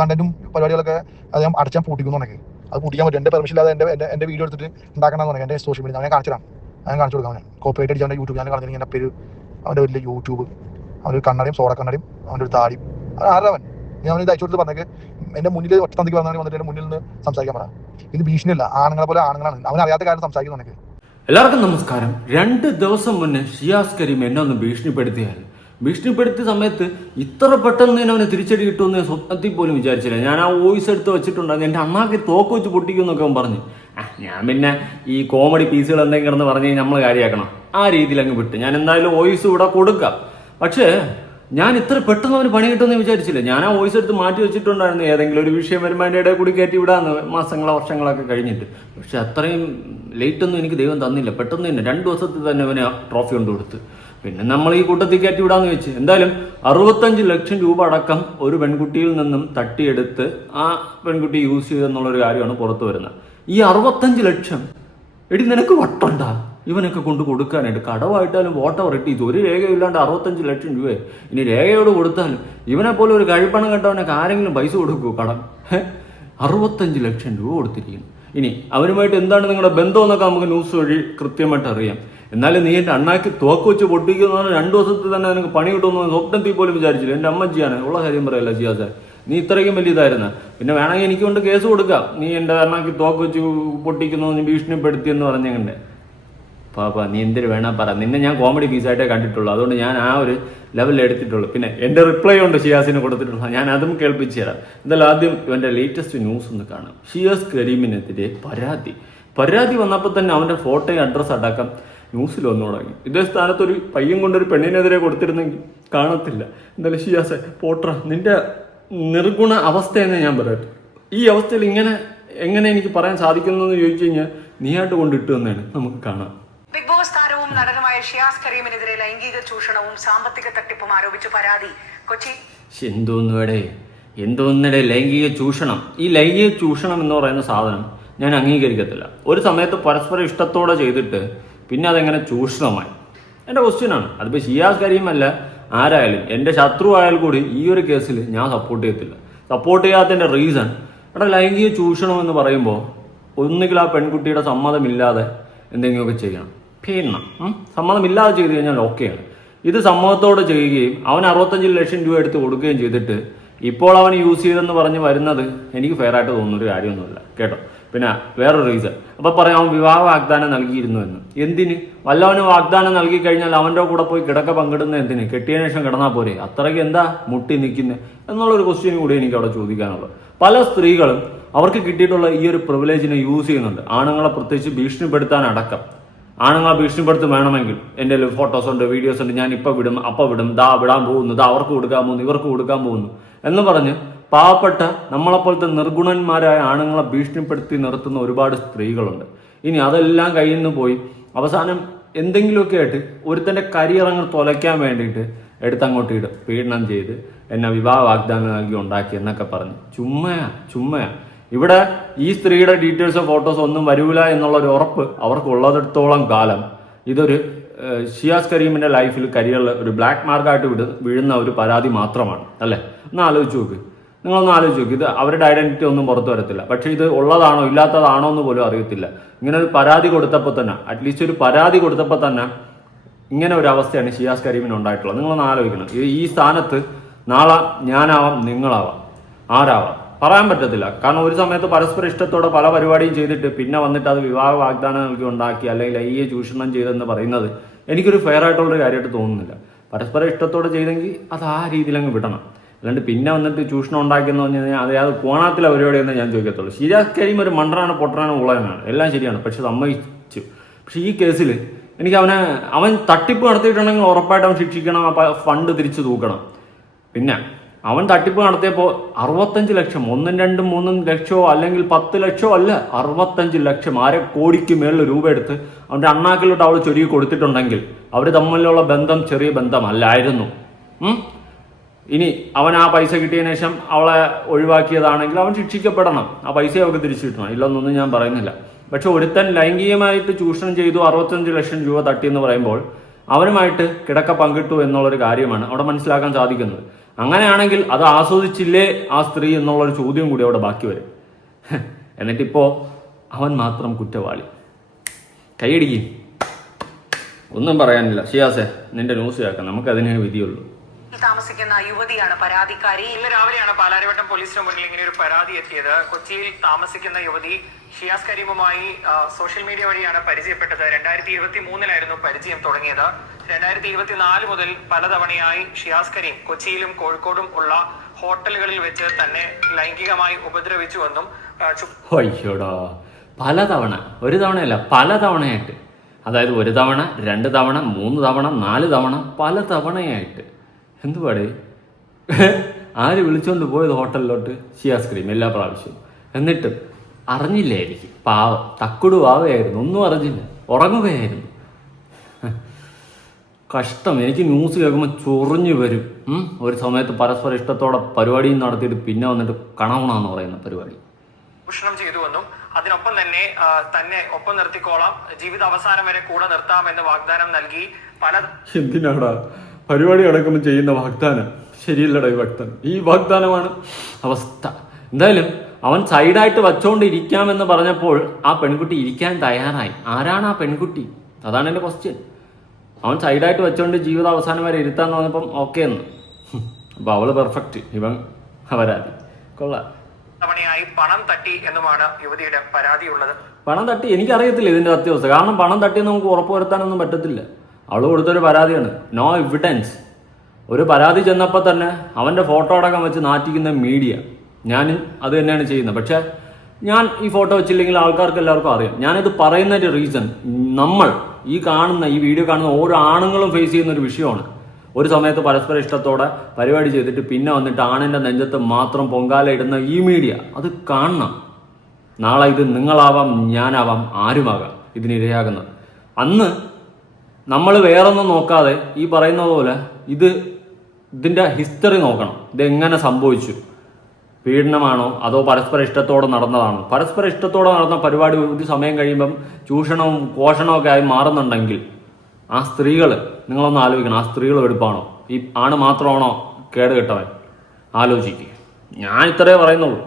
കണ്ടന്റും പരിപാടികളൊക്കെ അത് ഞാൻ അടച്ചാൻ പൂട്ടിക്കുന്നു എനിക്ക്. അത് പൂട്ടിക്കാൻ പറ്റും. എൻ്റെ പെർമിഷൻ ഇല്ലാതെ എൻ്റെ വീഡിയോ എടുത്തിട്ട് ഉണ്ടാക്കണമെന്ന് പറഞ്ഞു. എൻ്റെ സോഷ്യൽ മീഡിയ ഞാൻ കാണിച്ചിടാം. ഞാൻ കാണിച്ചു കൊടുക്കാം. ഞാൻ കോപ്പറേറ്റ് അടിച്ച് അവൻ്റെ യൂട്യൂബ് ചാനൽ കളഞ്ഞില്ലെങ്കിൽ എൻ്റെ പേര് അവൻ്റെ വലിയ യൂട്യൂബ്, അവനൊരു കണ്ണടയും സോഡ കണ്ണടയും അവൻ്റെ ഒരു താടിയും ആരവൻ. ഞാൻ അവന് ഇത് അയച്ചു കൊടുത്ത് പറഞ്ഞേക്ക് എൻ്റെ മുന്നിൽ ഒറ്റ തന്തിക്ക് വന്നാൽ വന്നിട്ട് എൻ്റെ മുന്നിൽ നിന്ന് സംസാരിക്കാൻ പറ. ഇത് ഭീഷണിയല്ല, ആണുങ്ങളെ പോലെ ആണുങ്ങളാണ്. അവൻ അറിയാത്ത കാര്യം സംസാരിക്കുന്നു എനിക്ക്. എല്ലാവർക്കും നമസ്കാരം. 2 ദിവസം മുന്നേ ഷിയാസ് കരീം എന്നെ ഒന്ന് ഭീഷണിപ്പെടുത്തിയായിരുന്നു. ഭീഷണിപ്പെടുത്തിയ സമയത്ത് ഇത്ര പെട്ടെന്ന് തന്നെ അവനെ തിരിച്ചടി കിട്ടുമെന്ന് ഞാൻ സ്വപ്നത്തിൽ പോലും വിചാരിച്ചില്ല. ഞാൻ ആ വോയിസ് എടുത്ത് വെച്ചിട്ടുണ്ടായിരുന്നു. എൻ്റെ അണ്ണാക്കി തോക്ക് വെച്ച് പൊട്ടിക്കുമെന്നൊക്കെ അവൻ പറഞ്ഞു. ഞാൻ പിന്നെ ഈ കോമഡി പീസുകൾ എന്തെങ്കിലും കിടന്ന് പറഞ്ഞ് നമ്മൾ കാര്യമാക്കണം, ആ രീതിയിൽ അങ്ങ് വിട്ട്. ഞാൻ എന്തായാലും വോയിസ് ഇവിടെ കൊടുക്കാം. പക്ഷേ ഞാൻ ഇത്ര പെട്ടെന്ന് അവന് പണി കിട്ടുമെന്ന് വിചാരിച്ചില്ല. ഞാൻ ആ വോയിസ് എടുത്ത് മാറ്റി വെച്ചിട്ടുണ്ടായിരുന്നു. ഏതെങ്കിലും ഒരു വിഷയം വരുമ്പോൾ അതിൻ്റെ ഇടയിൽ കൂടി കയറ്റി വിടാന്ന്, മാസങ്ങളോ വർഷങ്ങളൊക്കെ കഴിഞ്ഞിട്ട്. പക്ഷെ അത്രയും ലേറ്റ് ഒന്നും എനിക്ക് ദൈവം തന്നില്ല. പെട്ടെന്ന് തന്നെ 2 ദിവസത്തിൽ തന്നെ അവന് ട്രോഫി കൊണ്ട് കൊടുത്ത്. പിന്നെ നമ്മൾ ഈ കൂട്ടത്തിൽ കയറ്റി വിടാന്ന് വെച്ച് എന്തായാലും 65 ലക്ഷം രൂപ അടക്കം ഒരു പെൺകുട്ടിയിൽ നിന്നും തട്ടിയെടുത്ത് ആ പെൺകുട്ടി യൂസ് ചെയ്തെന്നുള്ളൊരു കാര്യമാണ് പുറത്തു വരുന്നത്. ഈ 65 ലക്ഷം എടി നിനക്ക് വട്ടുണ്ടാ ഇവനൊക്കെ കൊണ്ട് കൊടുക്കാനായിട്ട്? കടവായിട്ടാലും വോട്ടവർ ഇട്ടീത് ഒരു രേഖയില്ലാണ്ട് 65 ലക്ഷം രൂപയെ. ഇനി രേഖയോട് കൊടുത്താലും ഇവനെ പോലെ ഒരു കഴിപ്പണം കണ്ടവനൊക്കെ ആരെങ്കിലും പൈസ കൊടുക്കുമോ? കടം 65 ലക്ഷം രൂപ കൊടുത്തിരിക്കുന്നു. ഇനി അവരുമായിട്ട് എന്താണ് നിങ്ങളുടെ ബന്ധം എന്നൊക്കെ നമുക്ക് ന്യൂസ് വഴി കൃത്യമായിട്ട് അറിയാം. എന്നാലും നീ എൻ്റെ അണ്ണാക്കി തോക്ക് വെച്ച് പൊട്ടിക്കുന്ന 2 ദിവസത്തിൽ തന്നെ നിനക്ക് പണി കിട്ടുമെന്ന് സ്വപ്നത്തിൽ പോലും വിചാരിച്ചില്ല. എൻ്റെ അമ്മച്ചിയാണ് ഉള്ള കാര്യം പറയല്ല ഷിയാസെ, നീ ഇത്രയ്ക്കും വലിയ ഇതായിരുന്നു. പിന്നെ വേണമെങ്കിൽ എനിക്ക് കൊണ്ട് കേസ് കൊടുക്കാം. നീ എൻ്റെ അണ്ണാക്കി തോക്ക് വെച്ച് പൊട്ടിക്കുന്നു, നീ ഭീഷണിപ്പെടുത്തിയെന്ന് പറഞ്ഞെങ്ങനെ പാപ്പാ നീ എന്തിനു വേണം പറ. നിന്നെ ഞാൻ കോമഡി പീസായിട്ടേ കണ്ടിട്ടുള്ളൂ. അതുകൊണ്ട് ഞാൻ ആ ഒരു ലെവലിൽ എടുത്തിട്ടുള്ളൂ. പിന്നെ എൻ്റെ റിപ്ലൈ ഉണ്ട് ഷിയാസിന് കൊടുത്തിട്ടുള്ള, ഞാൻ അതും കേൾപ്പിച്ചു തരാം. എന്തായാലും ആദ്യം ഇവൻ്റെ ലേറ്റസ്റ്റ് ന്യൂസ് ഒന്ന് കാണാം. ഷിയാസ് കരീമിനെതിരെ പരാതി വന്നപ്പോൾ തന്നെ അവൻ്റെ ഫോട്ടോയും അഡ്രസ്സ് അടക്കം ന്യൂസിൽ വന്നു തുടങ്ങി. ഇതേ സ്ഥാനത്ത് ഒരു പയ്യൻ കൊണ്ടൊരു പെണ്ണിനെതിരെ കൊടുത്തിരുന്നെങ്കിൽ കാണത്തില്ല. എന്തായാലും ഷിയാസെ പോട്ര, നിന്റെ നിർഗുണ അവസ്ഥയെന്ന് ഞാൻ പറയട്ടെ. ഈ അവസ്ഥയിൽ എങ്ങനെ എനിക്ക് പറയാൻ സാധിക്കുന്നു എന്ന് ചോദിച്ചു കഴിഞ്ഞാൽ നീയായിട്ട് കൊണ്ടിട്ടു എന്നാണ്. നമുക്ക് കാണാം. ബിഗ് ബോസ് താരവും നടനുമായ ഷിയാസ് കരീമിനെതിരെ ലൈംഗിക ചൂഷണവും സാമ്പത്തിക തട്ടിപ്പും ആരോപിച്ച് പരാതി. കൊച്ചി എന്തോന്നടെ ലൈംഗിക ചൂഷണം. ഈ ലൈംഗിക ചൂഷണം എന്ന് പറയുന്ന സാധനം ഞാൻ അംഗീകരിക്കത്തില്ല. ഒരു സമയത്ത് പരസ്പരം ഇഷ്ടത്തോടെ ചെയ്തിട്ട് പിന്നെ അതെങ്ങനെ ചൂഷണമായി? എൻ്റെ ക്വസ്റ്റ്യനാണ്. അതിപ്പോൾ ഷിയാസ് കരീമല്ല ആരായാലും, എൻ്റെ ശത്രു ആയാൽ കൂടി ഈ ഒരു കേസിൽ ഞാൻ സപ്പോർട്ട് ചെയ്യത്തില്ല. സപ്പോർട്ട് ചെയ്യാത്തതിൻ്റെ റീസൺ, അവിടെ ലൈംഗിക ചൂഷണം എന്ന് പറയുമ്പോൾ ഒന്നുകിൽ ആ പെൺകുട്ടിയുടെ സമ്മതമില്ലാതെ എന്തെങ്കിലുമൊക്കെ ചെയ്യണം. പിന്നെ സമ്മതമില്ലാതെ ചെയ്ത് കഴിഞ്ഞാൽ ഓക്കെയാണ്. ഇത് സമ്മതത്തോടെ ചെയ്യുകയും അവൻ 65 ലക്ഷം രൂപ എടുത്ത് കൊടുക്കുകയും ചെയ്തിട്ട് ഇപ്പോൾ അവൻ യൂസ് ചെയ്തെന്ന് പറഞ്ഞ് വരുന്നത് എനിക്ക് ഫെയർ ആയിട്ട് തോന്നുന്നൊരു കാര്യമൊന്നുമില്ല കേട്ടോ. പിന്നെ വേറൊരു റീസൺ, അപ്പോൾ പറയാം അവൻ വിവാഹ വാഗ്ദാനം നൽകിയിരുന്നു എന്ന്. എന്തിന്? വല്ലവന് വാഗ്ദാനം നൽകി കഴിഞ്ഞാൽ അവൻ്റെ കൂടെ പോയി കിടക്ക പങ്കിടുന്ന എന്തിന്? കെട്ടിയതിനു ശേഷം കിടന്നാൽ പോരെ? അത്രയ്ക്ക് എന്താ മുട്ടി നിൽക്കുന്നത് എന്നുള്ളൊരു ക്വസ്റ്റ്യൻ കൂടി എനിക്ക് അവിടെ ചോദിക്കാനുള്ളത്. പല സ്ത്രീകളും അവർക്ക് കിട്ടിയിട്ടുള്ള ഈ ഒരു പ്രിവിലേജിനെ യൂസ് ചെയ്യുന്നുണ്ട്. ആണുങ്ങളെ പ്രത്യേകിച്ച് ഭീഷണിപ്പെടുത്താൻ അടക്കം. ആണുങ്ങളെ ഭീഷണിപ്പെടുത്തും വേണമെങ്കിൽ എൻ്റെ ഫോട്ടോസ് ഉണ്ട്, വീഡിയോസ് ഉണ്ട്, ഞാൻ ഇപ്പം വിടും അപ്പം വിടും, വിടാൻ പോകുന്നു, അവർക്ക് കൊടുക്കാൻ പോകുന്നു, ഇവർക്ക് കൊടുക്കാൻ പോകുന്നു എന്ന് പറഞ്ഞ് പാവപ്പെട്ട നമ്മളെപ്പോലത്തെ നിർഗുണന്മാരായ ആണുങ്ങളെ ഭീഷണിപ്പെടുത്തി നിർത്തുന്ന ഒരുപാട് സ്ത്രീകളുണ്ട്. ഇനി അതെല്ലാം കയ്യിൽ നിന്ന് പോയി അവസാനം എന്തെങ്കിലുമൊക്കെ ആയിട്ട് ഒരുത്തൻ്റെ കരിയർ അങ്ങ് തുലയ്ക്കാൻ വേണ്ടിയിട്ട് എടുത്തങ്ങോട്ട് ഇടും. പീഡനം ചെയ്ത് എന്നെ വിവാഹ വാഗ്ദാനം നൽകി ഉണ്ടാക്കി എന്നൊക്കെ പറഞ്ഞ് ചുമ്മയാ. ഇവിടെ ഈ സ്ത്രീയുടെ ഡീറ്റെയിൽസോ ഫോട്ടോസോ ഒന്നും വരൂല എന്നുള്ളൊരു ഉറപ്പ് അവർക്കുള്ളതിടത്തോളം കാലം ഇതൊരു ഷിയാസ് കരീമിൻ്റെ ലൈഫിൽ കരിയറിൽ ഒരു ബ്ലാക്ക് മാർക്കായിട്ട് വീഴുന്ന ഒരു പരാതി മാത്രമാണ് അല്ലേ? നിങ്ങളൊന്ന് ആലോചിച്ച് നോക്ക്. ഇത് അവരുടെ ഐഡന്റിറ്റി ഒന്നും പുറത്തു വരത്തില്ല. പക്ഷേ ഇത് ഉള്ളതാണോ ഇല്ലാത്തതാണോ എന്ന് പോലും അറിയത്തില്ല. ഇങ്ങനെ ഒരു പരാതി കൊടുത്തപ്പോൾ തന്നെ, അറ്റ്ലീസ്റ്റ് ഒരു പരാതി കൊടുത്തപ്പോൾ തന്നെ ഇങ്ങനെ ഒരു അവസ്ഥയാണ് ഷിയാസ് കരീമിന് ഉണ്ടായിട്ടുള്ളത്. നിങ്ങളൊന്ന് ആലോചിക്കണം. ഈ സ്ഥാനത്ത് നാളെ ഞാനാവാം, നിങ്ങളാവാം, ആരാവാം പറയാൻ പറ്റത്തില്ല. കാരണം ഒരു സമയത്ത് പരസ്പര ഇഷ്ടത്തോടെ പല പരിപാടിയും ചെയ്തിട്ട് പിന്നെ വന്നിട്ട് അത് വിവാഹ വാഗ്ദാനം നൽകി ഉണ്ടാക്കി അല്ലെങ്കിൽ ലൈംഗിക ചൂഷണം ചെയ്തെന്ന് പറയുന്നത് എനിക്കൊരു ഫെയർ ആയിട്ടുള്ളൊരു കാര്യമായിട്ട് തോന്നുന്നില്ല. പരസ്പര ഇഷ്ടത്തോടെ ചെയ്തെങ്കിൽ അത് ആ രീതിയിൽ അങ്ങ് വിടണം. അല്ലാണ്ട് പിന്നെ വന്നിട്ട് ചൂഷണം ഉണ്ടാക്കിയെന്ന് പറഞ്ഞു കഴിഞ്ഞാൽ അത് കോണാത്തിലെ പരിപാടിയെന്ന് ഞാൻ ചോദിക്കത്തുള്ളൂ. ഷിയാസ് കരീം ഒരു മണ്ടറാണ്, പൊട്ടറാണ്, ഉള്ളവനാണ്, എല്ലാം ശരിയാണ്. പക്ഷെ സമ്മതിച്ചു. പക്ഷെ ഈ കേസിൽ എനിക്ക് അവൻ തട്ടിപ്പ് നടത്തിയിട്ടുണ്ടെങ്കിൽ ഉറപ്പായിട്ട് അവൻ ശിക്ഷിക്കണം, ഫണ്ട് തിരിച്ചു തൂക്കണം. പിന്നെ അവൻ തട്ടിപ്പ് നടത്തിയപ്പോൾ 65 ലക്ഷം, 1, 2, 3 ലക്ഷമോ അല്ലെങ്കിൽ 10 ലക്ഷമോ അല്ല, 65 ലക്ഷം, 1/2 കോടിക്ക് മേളിൽ രൂപ എടുത്ത് അവൻ്റെ അണ്ണാക്കിലോട്ട് അവൾ ചൊരുക്കി കൊടുത്തിട്ടുണ്ടെങ്കിൽ അവർ തമ്മിലുള്ള ബന്ധം ചെറിയ ബന്ധമല്ലായിരുന്നു. ഇനി അവൻ ആ പൈസ കിട്ടിയതിനു ശേഷം അവളെ ഒഴിവാക്കിയതാണെങ്കിൽ അവൻ ശിക്ഷിക്കപ്പെടണം. ആ പൈസ അവർക്ക് തിരിച്ചു കിട്ടണം, ഇല്ലെന്നൊന്നും ഞാൻ പറയുന്നില്ല. പക്ഷെ ഒരുത്തൻ ലൈംഗികമായിട്ട് ചൂഷണം ചെയ്തു 65 ലക്ഷം രൂപ തട്ടിയെന്ന് പറയുമ്പോൾ അവനുമായിട്ട് കിടക്ക പങ്കിട്ടു എന്നുള്ളൊരു കാര്യമാണ് അവിടെ മനസ്സിലാക്കാൻ സാധിക്കുന്നത്. അങ്ങനെയാണെങ്കിൽ അത് ആസ്വദിച്ചില്ലേ ആ സ്ത്രീ എന്നുള്ളൊരു ചോദ്യം കൂടി അവിടെ ബാക്കി വരും. എന്നിട്ടിപ്പോൾ അവൻ മാത്രം കുറ്റവാളി. കൈയടിക്കും. ഒന്നും പറയാനില്ല. ഷിയാസെ, നിന്റെ ന്യൂസ് കേൾക്കാം, നമുക്കതിനേ വിധിയുള്ളൂ. താമസിക്കുന്ന യുവതിയാണ് പരാതിക്കാരി. ഇന്ന് രാവിലെയാണ് പാലാരിവട്ടം പോലീസിന് മുന്നിൽ ഇങ്ങനെ ഒരു പരാതി എത്തിയത്. കൊച്ചിയിൽ താമസിക്കുന്ന യുവതി ഷിയാസ് കരീമുമായി സോഷ്യൽ മീഡിയ വഴിയാണ് പരിചയപ്പെട്ടത്. 2023 പരിചയം തുടങ്ങിയത്. 2024 മുതൽ പലതവണയായി ഷിയാസ് കരീം കൊച്ചിയിലും കോഴിക്കോടും ഉള്ള ഹോട്ടലുകളിൽ വെച്ച് തന്നെ ലൈംഗികമായി ഉപദ്രവിച്ചുവെന്നും അയ്യോടാ, പലതവണ, ഒരു തവണയല്ല പലതവണയായിട്ട്. അതായത് 1 തവണ, 2 തവണ, 3 തവണ, 4 തവണ, പല തവണയായിട്ട്. എന്തുപാടേ, ആര് വിളിച്ചോണ്ട് പോയത് ഹോട്ടലിലോട്ട്? ഷിയാസ് കരീം എല്ലാ പ്രാവശ്യവും. എന്നിട്ടും അറിഞ്ഞില്ലായിരിക്കും. പാവം, തക്കുടു പാവയായിരുന്നു, ഒന്നും അറിഞ്ഞില്ല, ഉറങ്ങുകയായിരുന്നു. കഷ്ടം. എനിക്ക് ന്യൂസ് കേൾക്കുമ്പോൾ ചൊറിഞ്ഞു വരും. ഒരു സമയത്ത് പരസ്പര ഇഷ്ടത്തോടെ പരിപാടിയും നടത്തിയിട്ട് പിന്നെ വന്നിട്ട് കണവണമെന്ന് പറയുന്ന പരിപാടി ചൂഷണം ചെയ്തുവെന്നും അതിനൊപ്പം തന്നെ ഒപ്പം നിർത്തിക്കോളാം, ജീവിത അവസാനം വരെ കൂടെ നിർത്താമെന്ന് വാഗ്ദാനം നൽകി. എന്തിനാടാ പരിപാടി അടക്കുമ്പോൾ ചെയ്യുന്ന വാഗ്ദാനം? ശരിയല്ലടാ ഈ വാഗ്ദാനം. ഈ വാഗ്ദാനമാണ് അവസ്ഥ. എന്തായാലും അവൻ സൈഡായിട്ട് വച്ചോണ്ടിരിക്കാമെന്ന് പറഞ്ഞപ്പോൾ ആ പെൺകുട്ടി ഇരിക്കാൻ തയ്യാറായി. ആരാണ് ആ പെൺകുട്ടി? അതാണ് എൻ്റെ ക്വസ്റ്റ്യൻ. അവൻ സൈഡായിട്ട് വെച്ചോണ്ട് ജീവിത അവസാനം വരെ ഇരുത്താന്ന് പറഞ്ഞപ്പം ഓക്കെ എന്ന്. അപ്പൊ അവള് പെർഫെക്റ്റ്, ഇവൻ അപരാധി. കൊള്ളാം. തവണയായി പണം തട്ടി എന്നുമാണ് യുവതിയുടെ പരാതിയുള്ളത്. പണം തട്ടി എനിക്കറിയത്തില്ല ഇതിന്റെ സത്യാവസ്ഥ. കാരണം പണം തട്ടിയെന്ന് നമുക്ക് ഉറപ്പുവരുത്താനൊന്നും പറ്റത്തില്ല. അവള് കൊടുത്തൊരു പരാതിയാണ്, നോ എവിഡൻസ്. ഒരു പരാതി ചെന്നപ്പോൾ തന്നെ അവന്റെ ഫോട്ടോ അടക്കം വെച്ച് നാറ്റിക്കുന്ന മീഡിയ. ഞാൻ അത് തന്നെയാണ് ചെയ്യുന്നത്. പക്ഷെ ഞാൻ ഈ ഫോട്ടോ വെച്ചില്ലെങ്കിൽ ആൾക്കാർക്ക് എല്ലാവർക്കും അറിയാം. ഞാനിത് പറയുന്നതിന്റെ റീസൺ, നമ്മൾ ഈ വീഡിയോ കാണുന്ന ഓരോ ആണുങ്ങളും ഫേസ് ചെയ്യുന്ന ഒരു വിഷയമാണ്. ഒരു സമയത്ത് പരസ്പര ഇഷ്ടത്തോടെ പരിപാടി ചെയ്തിട്ട് പിന്നെ വന്നിട്ട് ആണിന്റെ നെഞ്ചത്ത് മാത്രം പൊങ്കാല ഇടുന്ന ഈ മീഡിയ, അത് കാണണം. നാളെ ഇത് നിങ്ങളാവാം, ഞാനാവാം, ആരുമാകാം ഇതിനിരയാകുന്നത്. അന്ന് നമ്മൾ വേറൊന്നും നോക്കാതെ ഈ പറയുന്നത് പോലെ ഇതിന്റെ ഹിസ്റ്ററി നോക്കണം. ഇതെങ്ങനെ സംഭവിച്ചു? പീഡനമാണോ അതോ പരസ്പര ഇഷ്ടത്തോടെ നടന്നതാണോ? പരസ്പര ഇഷ്ടത്തോടെ നടന്ന പരിപാടി ഒരു സമയം കഴിയുമ്പം ചൂഷണവും പോഷണവും ഒക്കെ ആയി മാറുന്നുണ്ടെങ്കിൽ ആ സ്ത്രീകൾ, നിങ്ങളൊന്ന് ആലോചിക്കണം, ആ സ്ത്രീകൾ എടുപ്പാണോ? ഈ ആണ് മാത്രമാണോ കേട് കെട്ടവൻ? ആലോചിക്കുക. ഞാൻ ഇത്രേ പറയുന്നുള്ളൂ.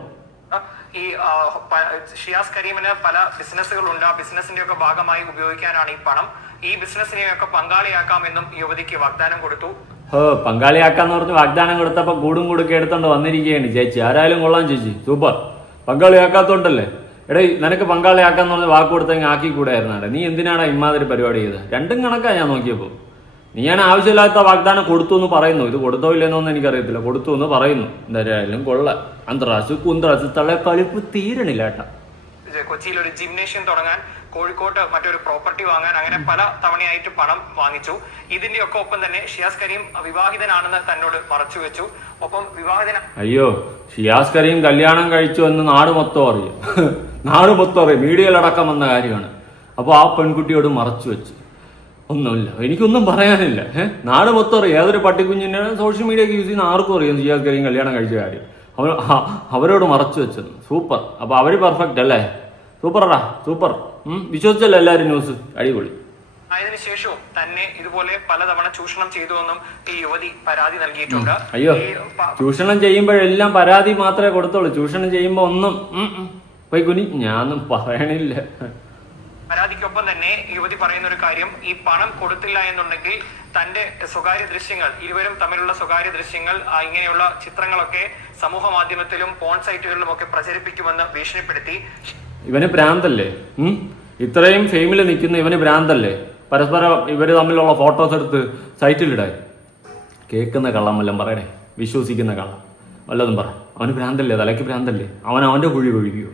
ഈ ഷിയാസ് കരീമിന് പല ബിസിനസ്സുകളുണ്ട്. ആ ബിസിനസിന്റെ ഒക്കെ ഭാഗമായി ഉപയോഗിക്കാനാണ് ഈ പണം. ഈ ബിസിനസ്സിനെയൊക്കെ പങ്കാളിയാക്കാമെന്നും യുവതിക്ക് വാഗ്ദാനം കൊടുത്തു. പങ്കാളിയാക്കാന്ന് പറഞ്ഞ് വാഗ്ദാനം കൊടുത്തപ്പോ കൂടും കൂടുക്കെ എടുത്തോണ്ട് വന്നിരിക്കുകയാണ് ചേച്ചി. ആരായാലും കൊള്ളാം ചേച്ചി, സൂപ്പർ. പങ്കാളിയാക്കാത്തോണ്ടല്ലേ? എടേ, നിനക്ക് പങ്കാളിയാക്കാന്ന് പറഞ്ഞ് വാക്ക് കൊടുത്തെങ്കിൽ ആക്കി കൂടായിരുന്നാടെ. നീ എന്തിനാണ് ഇമാതിരി പരിപാടി ചെയ്തത്? രണ്ടും കണക്കാ. ഞാൻ നോക്കിയപ്പോൾ നീയാണ് ആവശ്യമില്ലാത്ത വാഗ്ദാനം കൊടുത്തു എന്ന് പറയുന്നു. ഇത് കൊടുത്തോ ഇല്ലെന്നൊന്നും എനിക്കറിയത്തില്ല, കൊടുത്തു എന്ന് പറയുന്നു. എന്തായാലും കൊള്ളാം. അന്ത്രാസ് കുന്ത്രാസ് തള്ളെ കളിപ്പ് തീരണില്ല കേട്ടാ. കൊച്ചിയിൽ ഒരു ജിംനേഷ്യം തുടങ്ങാൻ, കോഴിക്കോട്ട് മറ്റൊരു പ്രോപ്പർട്ടി വാങ്ങാൻ, അങ്ങനെ പല തവണയായിട്ട് പണം വാങ്ങിച്ചു. ഇതിന്റെ ഒക്കെ ഒപ്പം തന്നെ ഷിയാസ് കരീം വിവാഹിതനാണെന്ന് തന്നോട് മറച്ചു വെച്ചു. ഒപ്പം അയ്യോ, ഷിയാസ് കരീം കല്യാണം കഴിച്ചു എന്ന് നാട് മൊത്തം അറിയും. നാട് മൊത്തം അറിയും, മീഡിയയിലടക്കം വന്ന കാര്യമാണ്. അപ്പോൾ ആ പെൺകുട്ടിയോട് മറച്ചു വെച്ച് ഒന്നുമില്ല. എനിക്കൊന്നും പറയാനില്ല. നാട് മൊത്തം അറിയാം. ഏതൊരു പട്ടിക്കുഞ്ഞിനെ സോഷ്യൽ മീഡിയ യൂസ് ചെയ്യുന്ന ആർക്കും അറിയാം ഷിയാസ് കരീം കല്യാണം കഴിച്ച കാര്യം. അവരോട് മറച്ചു വെച്ചത് സൂപ്പർ. അപ്പൊ അവര് പെർഫെക്റ്റ് അല്ലേ? സൂപ്പറാ, സൂപ്പർ. വിശ്വസിച്ചല്ലോ എല്ലാവരും ന്യൂസ്. അടിപൊളി. അതിനുശേഷവും തന്നെ ഇതുപോലെ പലതവണ ചൂഷണം ചെയ്തുവെന്നും ഈ യുവതി പരാതി നൽകിയിട്ടുണ്ട്. അയ്യോ, ചൂഷണം ചെയ്യുമ്പോഴെല്ലാം പരാതി മാത്രമേ കൊടുത്തോളൂ. ചൂഷണം ചെയ്യുമ്പോ ഒന്നും പോയി കുനി, ഞാനൊന്നും പറയണില്ല. പരാതിക്കൊപ്പം തന്നെ യുവതി പറയുന്ന ഒരു കാര്യം, ഈ പണം കൊടുത്തില്ല എന്നുണ്ടെങ്കിൽ തന്റെ സ്വകാര്യ ദൃശ്യങ്ങൾ, ഇരുവരും തമ്മിലുള്ള സ്വകാര്യ ദൃശ്യങ്ങൾ, ഇങ്ങനെയുള്ള ചിത്രങ്ങളൊക്കെ സമൂഹ മാധ്യമത്തിലും പോൺ സൈറ്റുകളിലും ഒക്കെ പ്രചരിപ്പിക്കുമെന്ന് ഭീഷണിപ്പെടുത്തി. ഇവന് ഭ്രാന്തല്ലേ? ഇത്രയും ഫെയിമിൽ നിൽക്കുന്ന ഇവന് ഭ്രാന്തല്ലേ? പരസ്പരം ഇവര് തമ്മിലുള്ള ഫോട്ടോസ് എടുത്ത് സൈറ്റിലിടാൻ. കേൾക്കുന്ന കള്ളം വല്ലതും പറയണേ, വിശ്വസിക്കുന്ന കള്ളം വല്ലതും പറ. അവന് ഭ്രാന്തല്ലേ? തലയ്ക്ക് ഭ്രാന്തല്ലേ? അവന്റെ കുഴി ഒഴിക്കുകയോ?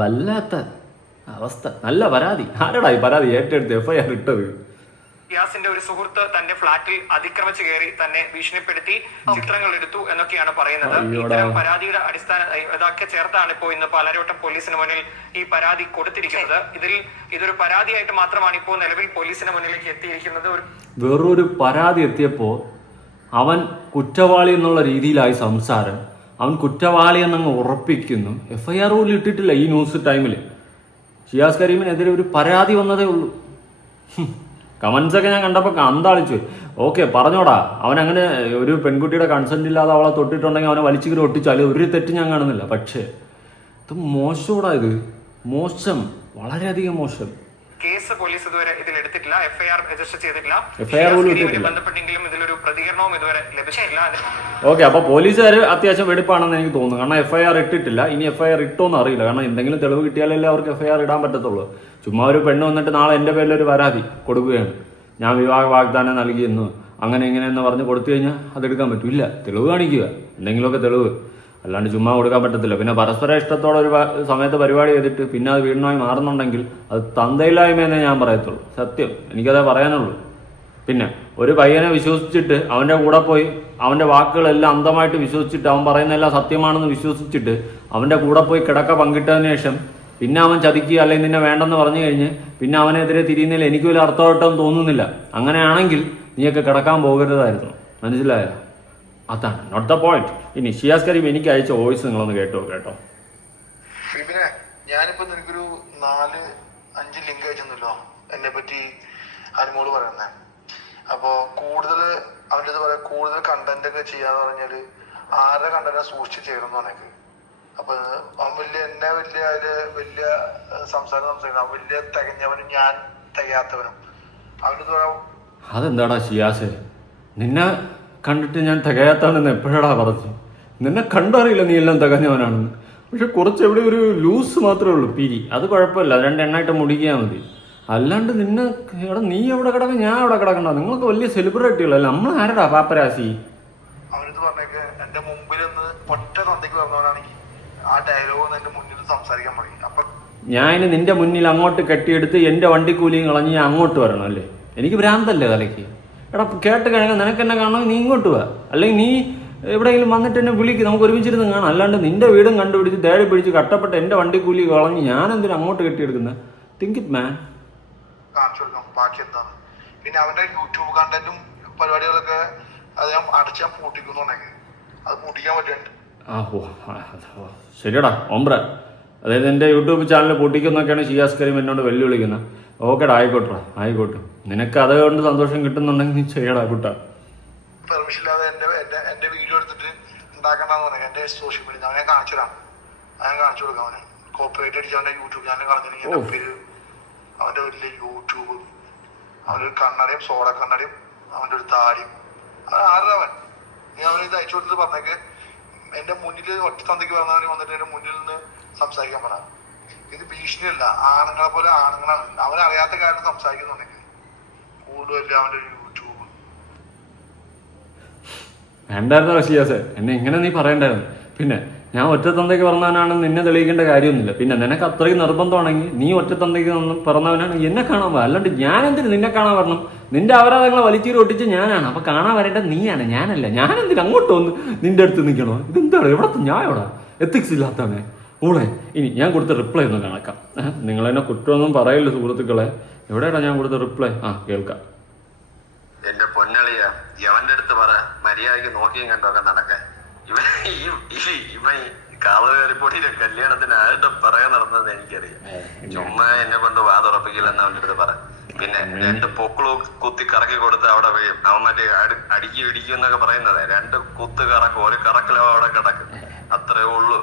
വല്ലാത്ത അവസ്ഥ. നല്ല പരാതി. ആരോടാ ഈ പരാതി ഏറ്റെടുത്ത് FIR ഇട്ടത്? ഷിയാസിന്റെ ഒരു സുഹൃത്ത് തന്റെ ഫ്ളാറ്റിൽ അതിക്രമിച്ചു കയറി തന്നെ ഭീഷണിപ്പെടുത്തി ചിത്രങ്ങൾ എടുത്തു എന്നൊക്കെയാണ് പറയുന്നത്. ഇത്തരം പരാതിയുടെ ഇതൊക്കെ ചേർത്താണ് ഇപ്പോൾ ഇന്ന് പാലാരിവട്ടം പോലീസിന് മുന്നിൽ ഈ പരാതി കൊടുത്തിരിക്കുന്നത്. ഇതൊരു പരാതിയായിട്ട് മാത്രമാണ് ഇപ്പോൾ നിലവിൽ പോലീസിന് മുന്നിലേക്ക് എത്തിയിരിക്കുന്നത്. വേറൊരു പരാതി എത്തിയപ്പോ അവൻ കുറ്റവാളി എന്നുള്ള രീതിയിലായി സംസാരം. അവൻ കുറ്റവാളി എന്നങ്ങ് ഉറപ്പിക്കുന്നു. FIR പോലും ഇട്ടിട്ടില്ല ഈ ന്യൂസ് ടൈമിൽ. ഷിയാസ് കരീമിനെതിരെ ഒരു പരാതി വന്നതേ ഉള്ളൂ. കമൻസൊക്കെ ഞാൻ കണ്ടപ്പോൾ അന്താളിച്ചു. ഓക്കെ പറഞ്ഞോടാ, അവനങ്ങനെ ഒരു പെൺകുട്ടിയുടെ കൺസെന്റ് ഇല്ലാതെ അവളെ തൊട്ടിട്ടുണ്ടെങ്കിൽ അവനെ വലിച്ചിട്ട് ഒട്ടിച്ചാൽ ഒരു തെറ്റ് ഞാൻ കാണുന്നില്ല. പക്ഷേ ഇത് മോശമോടാ, ഇത് മോശം, വളരെയധികം മോശം. കേസ് പോലീസ് ഇതുവരെ ഇതിൽ എടുത്തിട്ടില്ല, എഫ്ഐആർ രജിസ്റ്റർ ചെയ്തിട്ടില്ല. എഫ്ഐആർ പോലും എടുത്തിട്ടില്ല. ബന്ധപ്പെട്ടെങ്കിലും ഇതിലൊരു പ്രതികരണവും ഇതുവരെ ലഭിച്ചിട്ടില്ല. ഓക്കെ, അപ്പോൾ പോലീസുകാർ അത്യാവശ്യം വെടിപ്പാണെന്ന് എനിക്ക് തോന്നുന്നു. കാരണം എഫ്ഐആർ ഇട്ടിട്ടില്ല. ഇനി എഫ്ഐആർ ഇട്ടോന്ന് അറിയില്ല. കാരണം എന്തെങ്കിലും തെളിവ് കിട്ടിയാലല്ലേ അവർക്ക് എഫ്ഐആർ ഇടാൻ പറ്റത്തുള്ളൂ. ചുമ്മാ ഒരു പെണ്ണ് വന്നിട്ട് നാളെ എൻ്റെ പേരിലൊരു പരാതി കൊടുക്കുകയാണ്, ഞാൻ വിവാഹ വാഗ്ദാനം നൽകിയെന്ന് അങ്ങനെ ഇങ്ങനെയെന്ന് പറഞ്ഞ് കൊടുത്തു കഴിഞ്ഞാൽ അതെടുക്കാൻ പറ്റില്ല. തെളിവ് കാണിക്കുക, എന്തെങ്കിലുമൊക്കെ തെളിവ്, അല്ലാണ്ട് ചുമ്മാ കൊടുക്കാൻ പറ്റത്തില്ല. പിന്നെ പരസ്പര ഇഷ്ടത്തോടെ ഒരു സമയത്ത് പരിപാടി ചെയ്തിട്ട് പിന്നെ അത് വീടിനായി മാറുന്നുണ്ടെങ്കിൽ അത് തന്തയില്ലായ്മയെന്നേ ഞാൻ പറയത്തുള്ളൂ. സത്യം, എനിക്കതേ പറയാനുള്ളൂ. പിന്നെ ഒരു പയ്യനെ വിശ്വസിച്ചിട്ട് അവൻ്റെ കൂടെ പോയി അവൻ്റെ വാക്കുകളെല്ലാം അന്ധമായിട്ട് വിശ്വസിച്ചിട്ട് അവൻ പറയുന്നതെല്ലാം സത്യമാണെന്ന് വിശ്വസിച്ചിട്ട് അവൻ്റെ കൂടെ പോയി കിടക്ക പങ്കിട്ടതിന് ശേഷം പിന്നെ അവൻ ചതിക്കുക അല്ലെങ്കിൽ നിന്നെ വേണ്ടെന്ന് പറഞ്ഞു കഴിഞ്ഞ് പിന്നെ അവനെതിരെ തിരിയുന്നതിൽ എനിക്ക് വലിയ അർത്ഥമായിട്ടൊന്നും തോന്നുന്നില്ല. അങ്ങനെയാണെങ്കിൽ നീയൊക്കെ കിടക്കാൻ പോകരുതായിരുന്നു. മനസ്സിലായോ? അതാണ് നോട്ട് ദ പോയിന്റ്. ഇനി ഷിയാസ് കരീം എനിക്ക് അയച്ച വോയിസ് നിങ്ങളൊന്ന് കേട്ടോ. ഫിബിനെ, ഞാനിപ്പോ നിനക്കൊരു 4-5 ലിങ്ക് അയച്ചല്ലോ എന്നെ പറ്റി അനുമോള് പറയുന്നത്. അപ്പൊ കൂടുതൽ അവൻ്റെ ഇത് പറയാം, കൂടുതൽ കണ്ടന്റ് ഒക്കെ ചെയ്യാന്ന് പറഞ്ഞാല് ആരുടെ കണ്ടന്റ് സൂക്ഷിച്ച് ചെയ്യണം എനിക്ക്. അപ്പൊ അവൻ എന്നെ വലിയ സംസാരിക്കണം, അവൻ വലിയ തികഞ്ഞവനും ഞാൻ തികയാത്തവനും. അവൻ്റെ പറയാം, അതെന്താടാ ഷിയാസ്, നിന്നെ കണ്ടിട്ട് ഞാൻ തികയാത്തവനെന്ന് എപ്പോഴാടാ പറഞ്ഞു? നിന്നെ കണ്ടറിയില്ല നീ എല്ലാം തികഞ്ഞവനാണെന്ന്. പക്ഷെ കുറച്ച് എവിടെ ഒരു ലൂസ് മാത്രമേ ഉള്ളൂ, പിരി. അത് കുഴപ്പമില്ല, 2 എണ്ണമായിട്ട് മുടിക്കാൻ മതി. അല്ലാണ്ട് നിന്നെ എടാ നീ എവിടെ കിടക്കും, ഞാൻ എവിടെ കിടക്കണ്ട? നിങ്ങളൊക്കെ വലിയ സെലിബ്രിറ്റികളല്ലേ, നമ്മൾ ആരടാ പാപ്പരാശി? അവനിത് പറഞ്ഞേക്ക് എന്റെ മുമ്പിൽ നിന്ന് ഒറ്റ തന്തയ്ക്ക് പറഞ്ഞവനാണെങ്കിൽ ആ ഡയലോഗ് എന്റെ മുന്നിൽ സംസാരിക്കാൻ പറയും. അപ്പൊ ഞാൻ ഇനി നിന്റെ മുന്നിൽ അങ്ങോട്ട് കെട്ടിയെടുത്ത് എന്റെ വണ്ടിക്കൂലിയും കളഞ്ഞ് ഞാൻ അങ്ങോട്ട് വരണം അല്ലേ? എനിക്ക് ഭ്രാന്തല്ലേ തലയ്ക്ക്? എടാ കേട്ട് കഴിഞ്ഞാൽ നിനക്ക് എന്നെ കാണണമെങ്കിൽ നീ ഇങ്ങോട്ട് പോവാ, അല്ലെങ്കിൽ നീ എവിടെയെങ്കിലും വന്നിട്ട് എന്നെ വിളിക്ക്, നമുക്ക് ഒരുമിച്ചിരുന്ന് കാണാം. അല്ലാണ്ട് നിന്റെ വീടും കണ്ടുപിടിച്ച് തേടി പിടിച്ച് കട്ടപ്പെട്ട് എന്റെ വണ്ടിക്കൂലി കളഞ്ഞ് ഞാൻ എന്തിനാ അങ്ങോട്ട് കെട്ടിയെടുക്കുന്നത്? Think it man. കാണിച്ചു കൊടുക്കാം ബാക്കി എന്താണ്. പിന്നെ അവന്റെ യൂട്യൂബ് കണ്ടന്റും പരിപാടികളൊക്കെ അത് ഞാൻ അടച്ച് പൂട്ടിക്കുന്നുണ്ടെങ്കിൽ അത് പൂട്ടിക്കാൻ പറ്റുന്നുണ്ട്. ശരിയടാ ഒമ്പ്ര, അതായത് എൻ്റെ യൂട്യൂബ് ചാനൽ പൊട്ടിക്കുന്നൊക്കെയാണ് ഷിയാസ് കരീം എന്നോട് വെല്ലുവിളിക്കുന്നത്. ഓക്കെടാ, ആയിക്കോട്ടെ. നിനക്ക് അതുകൊണ്ട് സന്തോഷം കിട്ടുന്നുണ്ടെങ്കിൽ നീ ചെയ്യടാ കുട്ടാ. പെർമിഷൻ ഇല്ലാതെ എന്റെ വീഡിയോ എടുത്തിട്ട് ഉണ്ടാക്കണ്ടെന്ന് പറഞ്ഞു എന്റെ സോഷ്യൽ മീഡിയ ഞാൻ കാണിച്ചു കൊടുക്കാം. അവന് കോപ്പറേറ്റ് അടിച്ച് അവന്റെ യൂട്യൂബ് ചാനൽ കളഞ്ഞില്ലെങ്കിൽ എന്റെ പേര്, അവന്റെ വലിയ യൂട്യൂബ്, അവനൊരു കണ്ണടയും സോഡ കണ്ണടയും അവന്റെ ഒരു താടിയും, ആരവൻ. നീ അവന് അയച്ചു കൊടുത്തിട്ട് പറഞ്ഞേക്ക് എന്റെ മുന്നിൽ ഒറ്റ തന്തയ്ക്ക് പറഞ്ഞവന് വന്നിട്ട് എന്റെ മുന്നിൽ നിന്ന് സംസാരിക്കാൻ പറ. ഇത് ഭീഷണിയല്ല, ആണുങ്ങളെ പോലെ ആണുങ്ങളാണ്. അവനറിയാത്ത കാര്യം സംസാരിക്കുന്നുണ്ടെങ്കിൽ കൂടുതലല്ല അവന്റെ ഒരു യൂട്യൂബ്. വേണ്ടായിരുന്നോ ഷിയാസ്, എന്നെ ഇങ്ങനെ നീ പറയണ്ടായിരുന്നു. പിന്നെ ഞാൻ ഒറ്റത്തന്തയ്ക്ക് പറഞ്ഞവനാണെന്ന് നിന്നെ തെളിയിക്കേണ്ട കാര്യമൊന്നുമില്ല. പിന്നെ നിനക്ക് അത്രയും നിർബന്ധമാണെങ്കിൽ നീ ഒറ്റത്തന്തയ്ക്ക് പറഞ്ഞവനാണെങ്കിൽ എന്നെ കാണാൻ പോകാം. അല്ലാണ്ട് ഞാൻ എന്തിനു നിന്നെ കാണാൻ വരണം? നിന്റെ അപരാധങ്ങളെ വലിച്ചീരി ഒട്ടിച്ച് ഞാനാണ്, അപ്പൊ കാണാൻ വരേണ്ടത് നീയാണ്, ഞാനല്ല. ഞാനെന്തിനു അങ്ങോട്ട് വന്ന് നിന്റെ അടുത്ത് നിൽക്കണോ? ഇതെന്താണ് എവിടത്തെ ഞാൻ എവിടെ എത്തിക്സ് ഇല്ലാത്തവനെ ഓളെ. ഇനി ഞാൻ കൊടുത്ത റിപ്ലൈ ഒന്ന് കണക്കാം. നിങ്ങളെന്നെ കുറ്റമൊന്നും പറയില്ല സുഹൃത്തുക്കളെ. എവിടെയാടാ ഞാൻ കൊടുത്ത റിപ്ലൈ? കേൾക്കാം. എന്റെ പൊന്നളിയ യവന്റെ അടുത്ത് പറ മര്യാദക്ക് നോക്കിയും കണ്ടൊക്കെ നടക്കാൻ. ഇവൻ കാളകേറിപ്പൊടിയുടെ കല്യാണത്തിന് ആരുടെ പറയാൻ നടന്നത് എനിക്കറിയാം. ചുമ്മാ എന്നെ കൊണ്ട് വാതുറപ്പിക്കില്ലെന്ന് അവന്റെ അടുത്ത് പറ. പിന്നെ 2 പൊക്കളു കുത്തി കറക്കി കൊടുത്ത് അവിടെ വീഴും. അവൻ മറ്റേ ഇടിക്കും എന്നൊക്കെ പറയുന്നത് 2 കുത്ത് കറക്കും, ഒരു കറക്കലോ അവിടെ കിടക്കും, അത്രേ ഉള്ളൂ.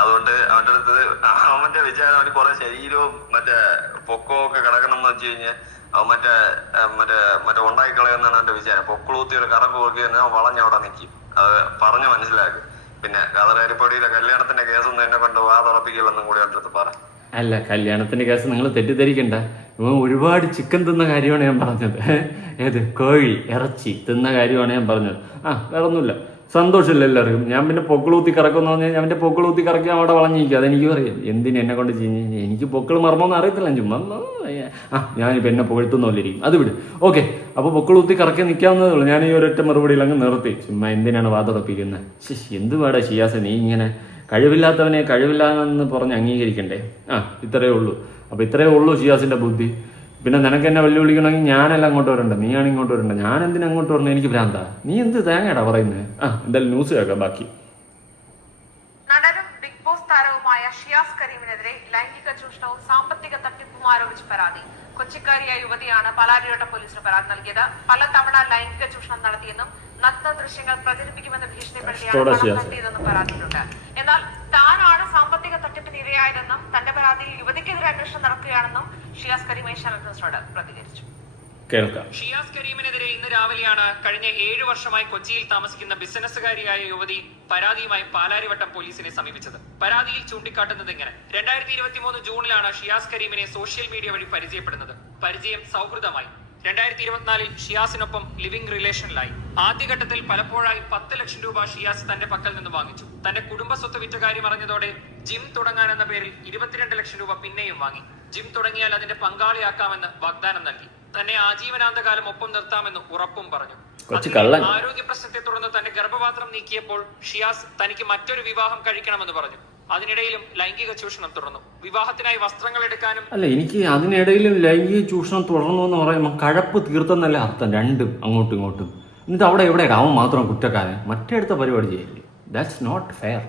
അതുകൊണ്ട് അവന്റെ അടുത്ത് അവന്റെ വിചാരം അവന് കുറെ ശരീരവും മറ്റേ പൊക്കവും ഒക്കെ കിടക്കണം എന്ന് വെച്ച് കഴിഞ്ഞാൽ അവൻ മറ്റേ ഉണ്ടാക്കി കളയുന്നതാണ് അവന്റെ വിചാരം. പൊക്കളൂത്തി ഒരു കറക്ക് കൊടുക്കുക വളഞ്ഞവിടെ നിൽക്കും. അത് പറഞ്ഞു മനസ്സിലാക്കും. പിന്നെ കതറേരിപ്പൊടിയിലെ കല്യാണത്തിന്റെ കേസൊന്നും എന്നെ കൊണ്ട് വാതുറപ്പിക്കില്ലെന്നും കൂടി അവന്റെ അടുത്ത് പറ. അല്ല, കല്യാണത്തിന്റെ കേസ് നിങ്ങൾ തെറ്റിദ്ധരിക്കണ്ട. ഇവൻ ഒരുപാട് ചിക്കൻ തിന്ന കാര്യമാണ് ഞാൻ പറഞ്ഞത്. ഏത് കോഴി ഇറച്ചി തിന്ന കാര്യമാണ് ഞാൻ പറഞ്ഞത്. വേറെ ഒന്നുമില്ല. സന്തോഷമില്ല എല്ലാവർക്കും. ഞാൻ പിന്നെ പൊക്കളൂത്തി കറക്കുമെന്ന് പറഞ്ഞാൽ ഞാൻ എൻ്റെ പൊക്കളൂത്തി കറക്കി അവിടെ വളഞ്ഞിരിക്കും. അതെനിക്കും അറിയാം. എന്തിന് എന്നെ കൊണ്ട് ചെയ്യുന്നത്? എനിക്ക് പൊക്കൾ മർമ്മമൊന്നും അറിയത്തില്ല. ചുമ്മാ ഞാനിപ്പോൾ എന്നെ പുകഴ്ത്തുന്നോലിരിക്കും. അത് വിട്. ഓക്കെ, അപ്പോൾ പൊക്കളൂത്തി കറക്കി നിൽക്കാവുന്നതേ ഉള്ളൂ. ഞാൻ ഈ ഒരൊറ്റ മറുപടിയിൽ അങ്ങ് നിർത്തി. ചുമ്മാ എന്തിനാണ് വാതുറപ്പിക്കുന്നത്? എന്ത് വേടാ ഷിയാസ്, നീ ഇങ്ങനെ കഴിവില്ലാത്തവനെ കഴിവില്ലാന്ന് പറഞ്ഞ് അംഗീകരിക്കണ്ടേ? ഇത്രയേ ഉള്ളൂ. അപ്പോൾ ഇത്രയേ ഉള്ളൂ ഷിയാസിൻ്റെ ബുദ്ധി. പിന്നെ നിനക്ക് എന്നെ വെല്ലുവിളിക്കണമെങ്കിൽ ഞാനല്ല അങ്ങോട്ട് വരണ്ട, നീയാണ് ഇങ്ങോട്ട് വരണ്ട. ഞാൻ എന്തിനാ അങ്ങോട്ട് വരണം? എനിക്ക് ഭ്രാന്താ. നീ എന്ത് തേങ്ങയാടാ പറയുന്നത്? എന്തായാലും ന്യൂസ് കേൾക്കാം ബാക്കി. നടനും ബിഗ് ബോസ് താരവുമായ നടനുമായ ഷിയാസ് കരീമിനെതിരെ ലൈംഗിക ചൂഷണവും സാമ്പത്തിക തട്ടിപ്പും ആരോപിച്ച് പരാതി. കൊച്ചിക്കാരിയായ യുവതിയാണ് പാലാരിവട്ടം പോലീസിന് പരാതി നൽകിയത്. പലതവണ ലൈംഗിക ചൂഷണം നടത്തിയെന്നും നഗ്ന ദൃശ്യങ്ങൾ പ്രചരിപ്പിക്കുമെന്ന് ഭീഷണിപ്പെടുത്തിയാണ് പണം തട്ടിയതെന്നും പരാതിയിലുണ്ട്. എന്നാൽ താനാണ് സാമ്പത്തിക തട്ടിപ്പിന് ഇരയായതെന്നും തന്റെ പരാതിയിൽ യുവതിക്കെതിരെ അന്വേഷണം നടക്കുകയാണെന്നും ഷിയാസ് കരീം ഏഷ്യാനെറ്റ് ന്യൂസിനോട് പ്രതികരിച്ചു. ഷിയാസ് കരീമിനെതിരെ ഇന്ന് രാവിലെയാണ് കഴിഞ്ഞ 7 വർഷമായി കൊച്ചിയിൽ താമസിക്കുന്ന ബിസിനസ്സുകാരിയായ യുവതി പരാതിയുമായി പാലാരിവട്ടം പോലീസിനെ സമീപിച്ചത്. പരാതിയിൽ ചൂണ്ടിക്കാട്ടുന്നത് ഇങ്ങനെ: 2023 ജൂണിലാണ് ഷിയാസ് കരീമിനെ സോഷ്യൽ മീഡിയ വഴി പരിചയപ്പെടുന്നത്. പരിചയം സൗഹൃദമായി. 2024 ഷിയാസിനൊപ്പം ലിവിംഗ് റിലേഷനിലായി. ആദ്യഘട്ടത്തിൽ പലപ്പോഴായി 10 ലക്ഷം രൂപ ഷിയാസ് തന്റെ പക്കൽ നിന്ന് വാങ്ങിച്ചു. തന്റെ കുടുംബ സ്വത്ത് വിറ്റ കാര്യം അറിഞ്ഞതോടെ ജിം തുടങ്ങാനെന്ന പേരിൽ 22 ലക്ഷം രൂപ പിന്നെയും വാങ്ങി. ജിം തുടങ്ങിയാൽ അതിന്റെ പങ്കാളിയാക്കാമെന്ന് വാഗ്ദാനം നൽകി. തന്നെ ആജീവനാന്തകാലം ഒപ്പം നിർത്താമെന്ന് ഉറപ്പും പറഞ്ഞു. ആരോഗ്യ പ്രശ്നത്തെ തുടർന്ന് തന്റെ ഗർഭപാത്രം നീക്കിയപ്പോൾ ഷിയാസ് തനിക്ക് മറ്റൊരു വിവാഹം കഴിക്കണമെന്ന് പറഞ്ഞു. അതിനിടയിലും ലൈംഗിക ചൂഷണം തുടർന്നു. വിവാഹത്തിനായി വസ്ത്രങ്ങൾ എടുക്കാനും എനിക്ക് അതിനിടയിലും ലൈംഗിക ചൂഷണം തുടർന്നു എന്ന് പറയുമ്പോൾ കഴപ്പ് തീർത്തെന്നല്ല അർത്ഥം. രണ്ടും അങ്ങോട്ടും ഇങ്ങോട്ടും. എന്നിട്ട് അവിടെ എവിടെ അവൻ മാത്രം കുറ്റക്കാരൻ, മറ്റേടുത്ത പരിപാടി ചെയ്യില്ലേ? That's not fair.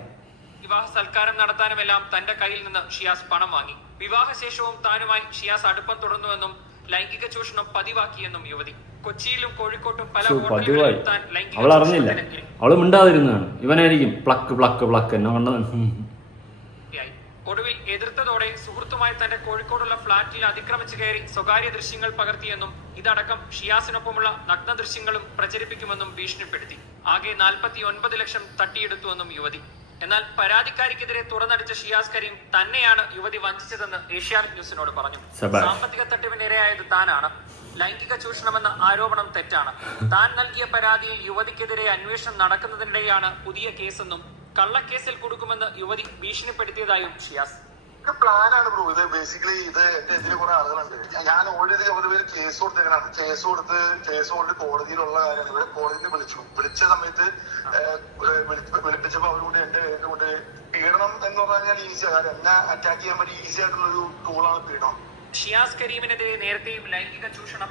വിവാഹ സൽക്കാരം നടത്താനുമെല്ലാം തന്റെ കയ്യിൽ നിന്ന് ഷിയാസ് പണം വാങ്ങി. വിവാഹശേഷവും താനുമായി ഷിയാസ് അടുപ്പം തുടർന്നുവെന്നും ലൈംഗിക ചൂഷണം പതിവാക്കിയെന്നും യുവതി. കൊച്ചിയിലും കോഴിക്കോട്ടും പല പതിവായി. അവൾ അറിഞ്ഞില്ല, അവള് മിണ്ടാതിരുന്നതാണ്. ഇവനായിരിക്കും പ്ലക്ക് പ്ലക്ക് പ്ലക്ക് എന്നെ കണ്ടത്. ഒടുവിൽ എതിർത്തതോടെ സുഹൃത്തുമായി തന്റെ കോഴിക്കോടുള്ള ഫ്ളാറ്റിൽ അതിക്രമിച്ചു കയറി സ്വകാര്യ ദൃശ്യങ്ങൾ പകർത്തിയെന്നും ഇതടക്കം ഷിയാസിനൊപ്പമുള്ള നഗ്ന ദൃശ്യങ്ങളും പ്രചരിപ്പിക്കുമെന്നും ഭീഷണിപ്പെടുത്തി. ആകെ 49 ലക്ഷം തട്ടിയെടുത്തുവെന്നും യുവതി. എന്നാൽ പരാതിക്കാരിക്കെതിരെ തുറന്നടിച്ച ഷിയാസ് കരീം തന്നെയാണ് യുവതി വഞ്ചിച്ചതെന്ന് ഏഷ്യാനെറ്റ് ന്യൂസിനോട് പറഞ്ഞു. സാമ്പത്തിക തട്ടിപ്പിന് ഇരയായത് താനാണ്. ലൈംഗിക ചൂഷണമെന്ന ആരോപണം തെറ്റാണ്. താൻ നൽകിയ പരാതിയിൽ യുവതിക്കെതിരെ അന്വേഷണം നടക്കുന്നതിനിടെയാണ് പുതിയ കേസെന്നും കള്ളക്കേസിൽ കൊടുക്കുമെന്ന് യുവതി ഭീഷണിപ്പെടുത്തിയതായും ഷിയാസ്. പ്ലാനാണ് ബ്രോ ഇത്. ബേസിക്കലി ഇത് എന്റെ എതിരെ കുറെ ആളുകളുണ്ട്. ഞാൻ ഓൾറെഡി ഒരു പേര് കേസ് കൊടുത്തേക്കാണ്. കേസ് കൊടുത്ത് കോടതിയിലുള്ള കാര്യങ്ങൾ കോടതിയിൽ വിളിച്ച സമയത്ത് വിളിപ്പിച്ചപ്പോ അവരോട് എന്റെ കൊണ്ട് പീഡനം എന്ന് പറഞ്ഞാൽ ഈസിയാണ്. കാരണം എന്നെ അറ്റാക്ക് ചെയ്യാൻ പറ്റിയ ഈസി ആയിട്ടുള്ള ഒരു ടൂളാണ് പീഡനം. ഷിയാസ് കരീമിനെതിരെ നേരത്തെയും ലൈംഗിക ചൂഷണം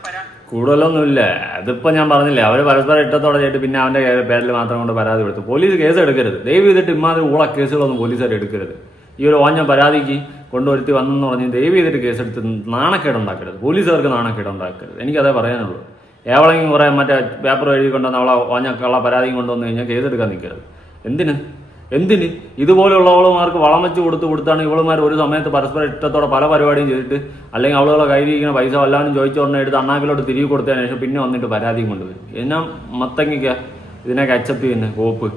കൂടുതലൊന്നുമില്ല. അതിപ്പോ ഞാൻ പറഞ്ഞില്ലേ, അവര് പരസ്പരം ഇട്ടത്തോടെ ചെയ്തിട്ട് പിന്നെ അവന്റെ പേരിൽ മാത്രം കൊണ്ട് പരാതി കൊടുത്തു. പോലീസ് കേസ് എടുക്കരുത്. ദയവ് ചെയ്തിട്ട് ഇമാതിരി ഊള കേസുകളൊന്നും പോലീസുകാർ എടുക്കരുത്. ഈ ഒരു ഓഞ്ഞ പരാതിക്ക് കൊണ്ടുവരുത്തി വന്നെന്ന് പറഞ്ഞ് ദയവ് ചെയ്തിട്ട് കേസെടുത്ത് നാണക്കേടുണ്ടാക്കരുത്. പോലീസുകാർക്ക് നാണക്കേടുണ്ടാക്കരുത്. എനിക്കതേ പറയാനുള്ളൂ. എവളെങ്കിലും കുറെ മറ്റേ പേപ്പർ എഴുതി കൊണ്ടുവന്ന് അവളെ ഓഞ്ഞക്കുള്ള പരാതിയും കൊണ്ടുവന്ന് കഴിഞ്ഞാൽ കേസെടുക്കാൻ നിൽക്കരുത്. എന്തിന് ഇതുപോലെയുള്ളവളുമാർക്ക് വളം വെച്ച് കൊടുത്താണ് ഇവളുമാർ ഒരു സമയത്ത് പരസ്പരം ഇഷ്ടത്തോടെ പല പരിപാടിയും ചെയ്തിട്ട്, അല്ലെങ്കിൽ അവളുകളെ കയ്യിലിരിക്കുന്ന പൈസ വല്ലാനും ചോദിച്ചോടനെ എടുത്ത് അണ്ണാക്കിലോട്ട് തിരികെ കൊടുത്തതിന് ശേഷം പിന്നെ വന്നിട്ട് പരാതിയും കൊണ്ടുവരും. എന്നാ മത്തങ്ങിക്ക ഇതിനൊക്കെ അച്ചപ്പി തന്നെ കോപ്പ്